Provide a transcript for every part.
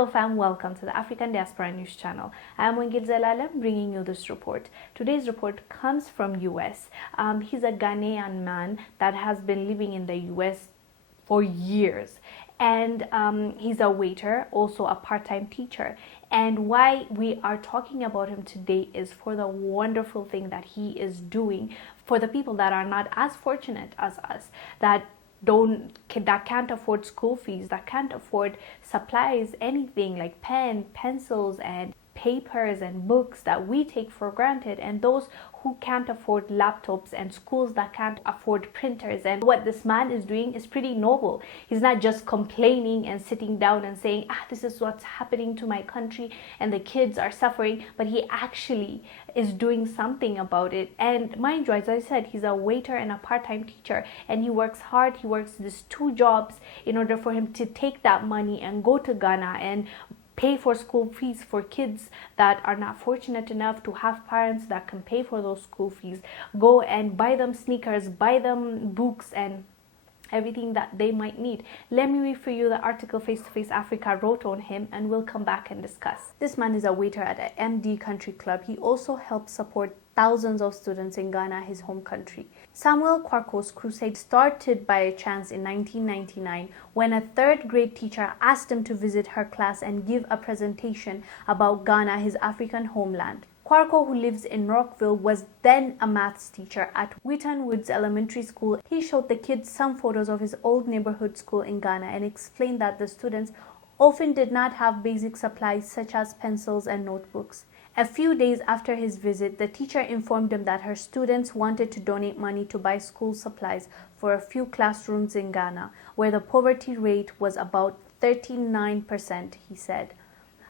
Hello fam, welcome to the African Diaspora News Channel. I am Wingil Zelalem bringing you this report. Today's report comes from US. He's a Ghanaian man that has been living in the US for years. And he's a waiter, also a part-time teacher. And why we are talking about him today is for the wonderful thing that he is doing for the people that are not as fortunate as us, that can't afford school fees, that can't afford supplies, anything like pen, pencils, and papers and books that we take for granted, and those who can't afford laptops, and schools that can't afford printers. And what this man is doing is pretty noble. He's not just complaining and sitting down and saying, this is what's happening to my country and the kids are suffering, but he actually is doing something about it. And mind you, as I said, he's a waiter and a part-time teacher, and he works hard. He works these 2 jobs in order for him to take that money and go to Ghana and pay for school fees for kids that are not fortunate enough to have parents that can pay for those school fees. Go and buy them sneakers, buy them books, and everything that they might need. Let me read for you the article Face to Face Africa wrote on him, and we'll come back and discuss. This man is a waiter at an MD country club. He also helps support thousands of students in Ghana, his home country. Samuel Quarcoo's crusade started by a chance in 1999 when a 3rd grade teacher asked him to visit her class and give a presentation about Ghana, his African homeland. Quarcoo, who lives in Rockville, was then a maths teacher at Wheaton Woods Elementary School. He showed the kids some photos of his old neighborhood school in Ghana and explained that the students often did not have basic supplies such as pencils and notebooks. A few days after his visit, the teacher informed him that her students wanted to donate money to buy school supplies for a few classrooms in Ghana, where the poverty rate was about 39%, he said.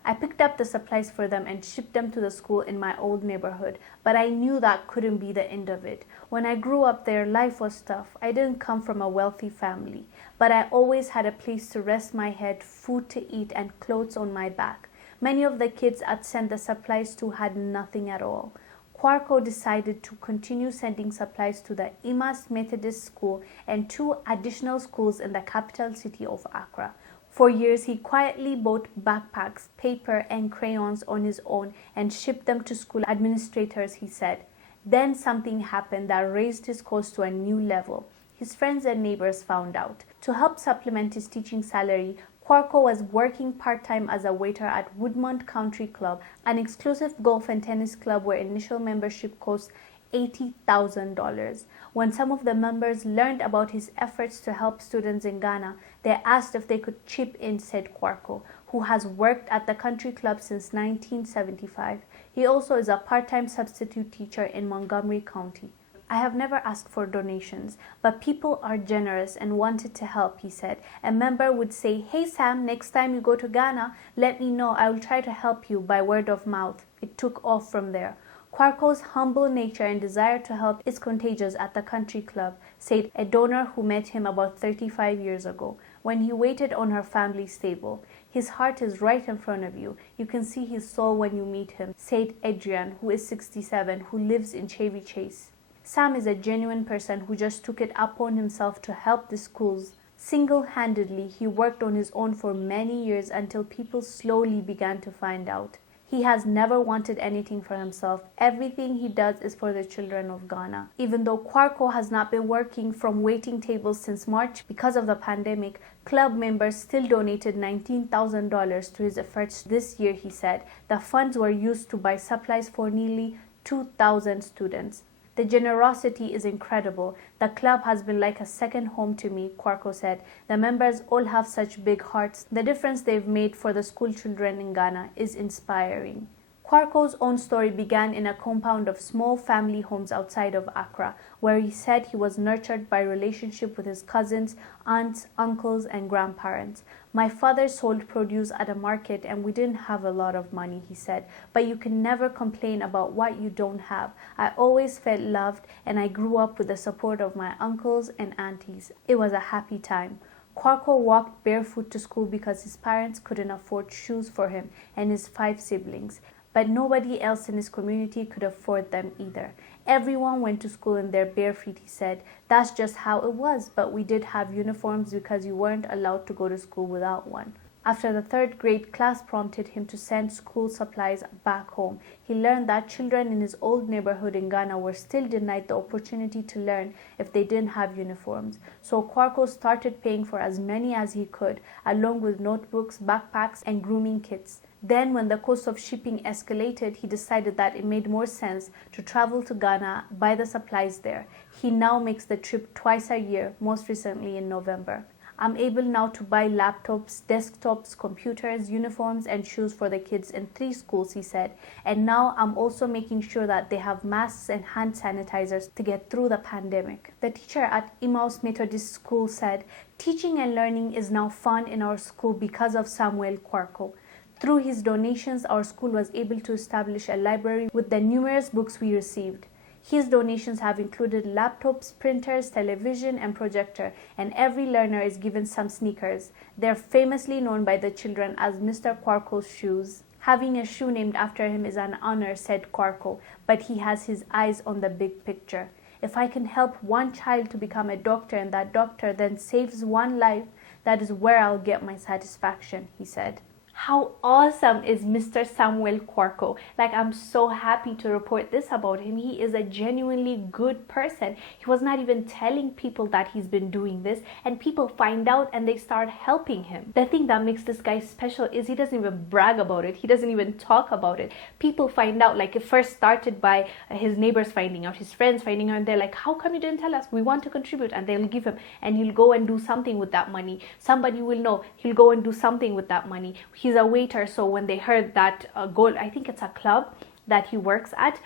I picked up the supplies for them and shipped them to the school in my old neighborhood, but I knew that couldn't be the end of it. When I grew up there, life was tough. I didn't come from a wealthy family, but I always had a place to rest my head, food to eat, and clothes on my back. Many of the kids I'd sent the supplies to had nothing at all. Quarcoo decided to continue sending supplies to the Imas Methodist School and 2 additional schools in the capital city of Accra. For years, he quietly bought backpacks, paper, and crayons on his own and shipped them to school administrators, he said. Then something happened that raised his cost to a new level. His friends and neighbors found out. To help supplement his teaching salary, Quarcoo was working part-time as a waiter at Woodmont Country Club, an exclusive golf and tennis club where initial membership cost $80,000. When some of the members learned about his efforts to help students in Ghana, they asked if they could chip in, said Quarcoo, who has worked at the country club since 1975. He also is a part-time substitute teacher in Montgomery County. I have never asked for donations, but people are generous and wanted to help, he said. A member would say, "Hey Sam, next time you go to Ghana, let me know. I will try to help you," by word of mouth. It took off from there. Quarcoo's humble nature and desire to help is contagious at the country club, said a donor who met him about 35 years ago when he waited on her family's table. His heart is right in front of you. You can see his soul when you meet him, said Adrian, who is 67, who lives in Chevy Chase. Sam is a genuine person who just took it upon himself to help the schools. Single-handedly, he worked on his own for many years until people slowly began to find out. He has never wanted anything for himself. Everything he does is for the children of Ghana. Even though Quarcoo has not been working from waiting tables since March because of the pandemic, club members still donated $19,000 to his efforts this year, he said. The funds were used to buy supplies for nearly 2,000 students. The generosity is incredible. The club has been like a second home to me, Quarcoo said. The members all have such big hearts. The difference they've made for the school children in Ghana is inspiring. Quarcoo's own story began in a compound of small family homes outside of Accra, where he said he was nurtured by relationship with his cousins, aunts, uncles, and grandparents. My father sold produce at a market and we didn't have a lot of money, he said, but you can never complain about what you don't have. I always felt loved and I grew up with the support of my uncles and aunties. It was a happy time. Quarcoo walked barefoot to school because his parents couldn't afford shoes for him and his 5 siblings. But nobody else in his community could afford them either. Everyone went to school in their bare feet, he said. That's just how it was, but we did have uniforms because you weren't allowed to go to school without one. After the third grade class prompted him to send school supplies back home, he learned that children in his old neighborhood in Ghana were still denied the opportunity to learn if they didn't have uniforms. So Quarcoo started paying for as many as he could, along with notebooks, backpacks, and grooming kits. Then, when the cost of shipping escalated, he decided that it made more sense to travel to Ghana, buy the supplies there. He now makes the trip twice a year, most recently in November. I'm able now to buy laptops, desktops, computers, uniforms, and shoes for the kids in 3 schools, he said. And now I'm also making sure that they have masks and hand sanitizers to get through the pandemic. The teacher at Emmaus Methodist School said, "Teaching and learning is now fun in our school because of Samuel Quarcoo. Through his donations, our school was able to establish a library with the numerous books we received. His donations have included laptops, printers, television, and projector, and every learner is given some sneakers. They're famously known by the children as Mr. Quarcoo's shoes. Having a shoe named after him is an honor," said Quarcoo, but he has his eyes on the big picture. "If I can help one child to become a doctor and that doctor then saves one life, that is where I'll get my satisfaction," he said. How awesome is Mr. Samuel Quarcoo? Like, I'm so happy to report this about him. He is a genuinely good person. He was not even telling people that he's been doing this, and people find out and they start helping him. The thing that makes this guy special is he doesn't even brag about it. He doesn't even talk about it. People find out, like, it first started by his neighbors finding out, his friends finding out, and they're like, "How come you didn't tell us? We want to contribute." And they'll give him, and he'll go and do something with that money. Somebody will know, he'll go and do something with that money. He's a waiter, so when they heard that I think it's a club that he works at,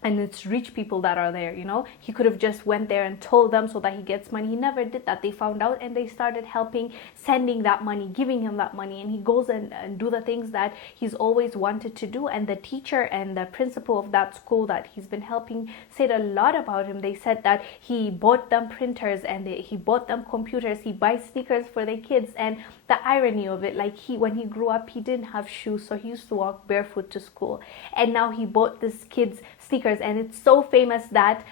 and it's rich people that are there, he could have just went there and told them so that he gets money. He never did that. They found out and they started helping, sending that money, giving him that money, and he goes and do the things that he's always wanted to do. And the teacher and the principal of that school that he's been helping said a lot about him. They said that he bought them printers and he bought them computers, he buys sneakers for their kids. And the irony of it, like, when he grew up, he didn't have shoes, so he used to walk barefoot to school, and now he bought this kid's sneakers, and it's so famous that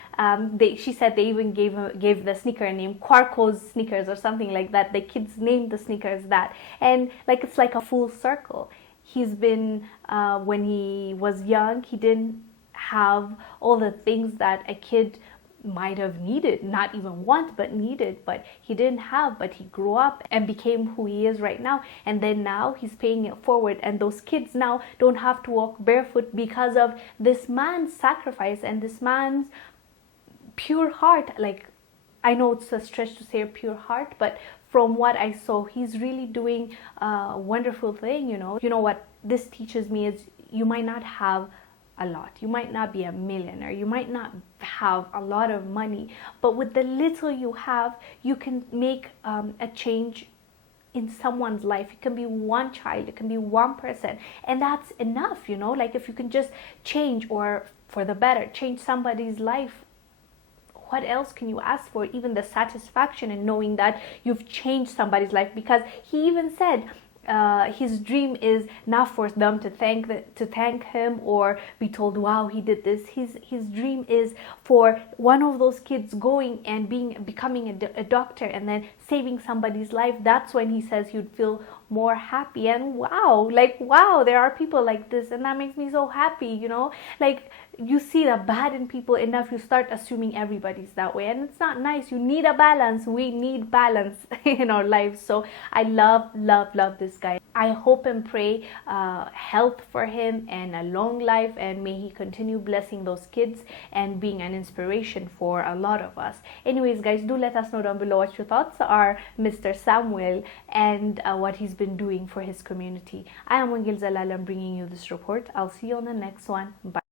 she said they even gave the sneaker name Quarcoo's sneakers or something like that. The kids named the sneakers that, and like, it's like a full circle. He's been when he was young, he didn't have all the things that a kid might have needed, not even want, but needed, but he didn't have. But he grew up and became who he is right now, and then now he's paying it forward, and those kids now don't have to walk barefoot because of this man's sacrifice and this man's pure heart. Like, I know it's a stretch to say a pure heart, but from what I saw, he's really doing a wonderful thing. What this teaches me is, you might not have a lot, you might not be a millionaire, you might not have a lot of money, but with the little you have, you can make a change in someone's life. It can be one child, it can be one person, and that's enough. Like, if you can just change, or for the better, change somebody's life, what else can you ask for? Even the satisfaction in knowing that you've changed somebody's life. Because he even said his dream is not for them to thank him or be told, "Wow, he did this." His dream is for one of those kids going and becoming a doctor and then saving somebody's life. That's when he says he'd feel more happy. And wow, there are people like this, and that makes me so happy. Like, you see the bad in people enough, you start assuming everybody's that way, and it's not nice. You need a balance. We need balance in our lives. So I love this guy. I hope and pray health for him and a long life, and may he continue blessing those kids and being an inspiration for a lot of us. Anyways, guys, do let us know down below what your thoughts are Mr. Samuel and what he's been doing for his community. I am Wangil Zalalam, bringing you this report. I'll see you on the next one. Bye.